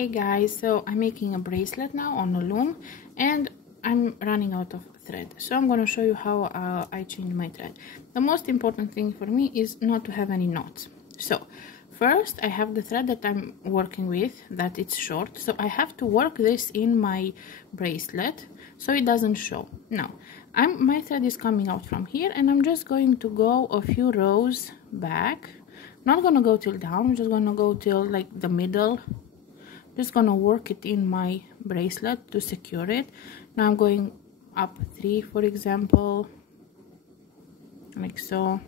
Hey guys, so I'm making a bracelet now on a loom and I'm running out of thread, so I'm going to show you how I change my thread. The most important thing for me is not to have any knots. So first I have the thread that I'm working with, that it's short, so I have to work this in my bracelet so it doesn't show. Now my thread is coming out from here and I'm just going to go a few rows back. Not gonna go till down, I'm just gonna go till like the middle. Just gonna work it in my bracelet to secure it. Now I'm going up 3, for example, like so.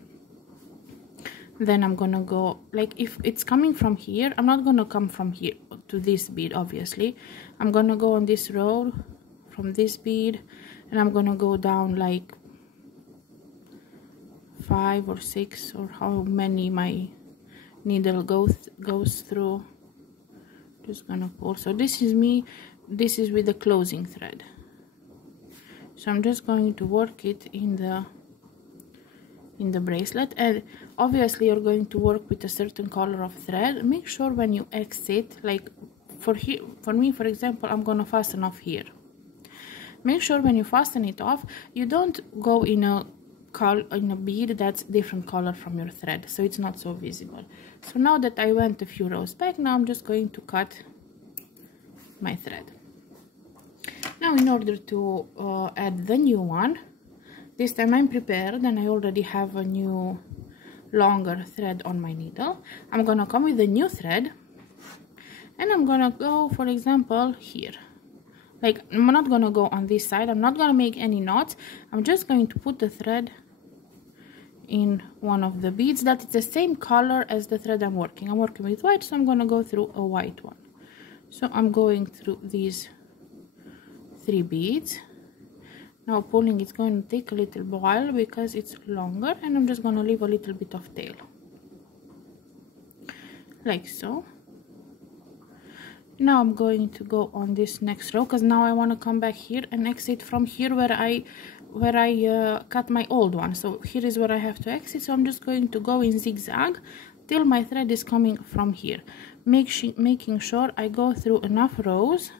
Then I'm gonna go, like, if it's coming from here, I'm not gonna come from here to this bead, obviously. I'm gonna go on this row from this bead and I'm gonna go down like 5 or 6 or how many my needle goes through. Just gonna pull. So this is this is with the closing thread, so I'm just going to work it in the bracelet. And obviously you're going to work with a certain color of thread. Make sure when you exit, like for me for example, I'm gonna fasten off here. Make sure when you fasten it off, you don't go in a bead that's different color from your thread, so it's not so visible. So now that I went a few rows back, now I'm just going to cut my thread. Now in order to add the new one, this time I'm prepared and I already have a new longer thread on my needle. I'm gonna come with a new thread and I'm gonna go, for example, here. Like, I'm not gonna go on this side, I'm not gonna make any knots. I'm just going to put the thread in one of the beads that is the same color as the thread I'm working. I'm working with white, so I'm gonna go through a white one. So I'm going through these 3 beads. Now pulling, it's going to take a little while because it's longer, and I'm just gonna leave a little bit of tail. Like so. Now I'm going to go on this next row because now I want to come back here and exit from here where I cut my old one. So here is where I have to exit, so I'm just going to go in zigzag till my thread is coming from here, making sure I go through enough rows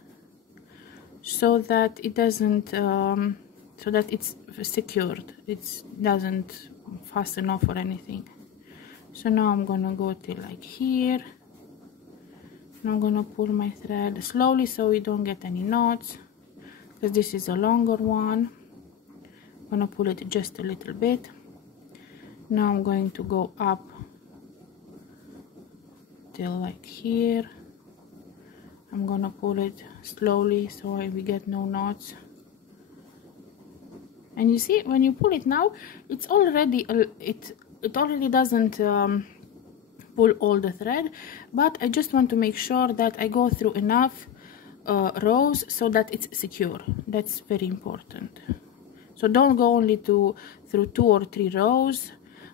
so that it doesn't so that it's secured, it doesn't fasten off or anything. So now I'm gonna go till like here. I'm gonna pull my thread slowly so we don't get any knots, because this is a longer one. I'm gonna pull it just a little bit. Now I'm going to go up till like here. I'm gonna pull it slowly so we get no knots. And you see, when you pull it now, it's already it already doesn't pull all the thread, but I just want to make sure that I go through enough rows so that it's secure. That's very important. So don't go only through 2 or 3 rows,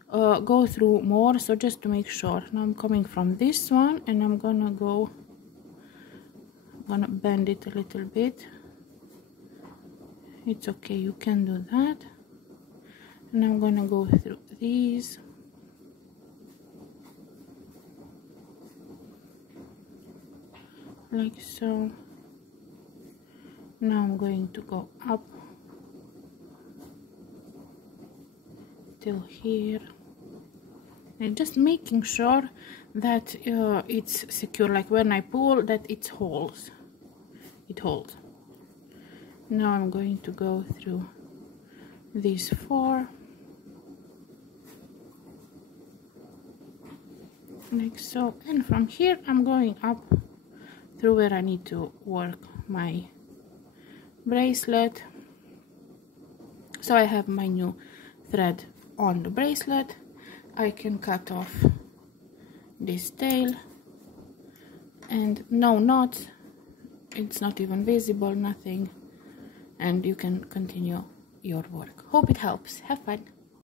go through more, so just to make sure. Now I'm coming from this one and I'm gonna bend it a little bit. It's okay, you can do that. And I'm gonna go through these. Like so. Now I'm going to go up till here and just making sure that it's secure, like when I pull that it holds. Now I'm going to go through these 4 like so, and from here I'm going up through where I need to work my bracelet. So I have my new thread on the bracelet. I can cut off this tail and no knots, it's not even visible, nothing, and you can continue your work. Hope it helps. Have fun.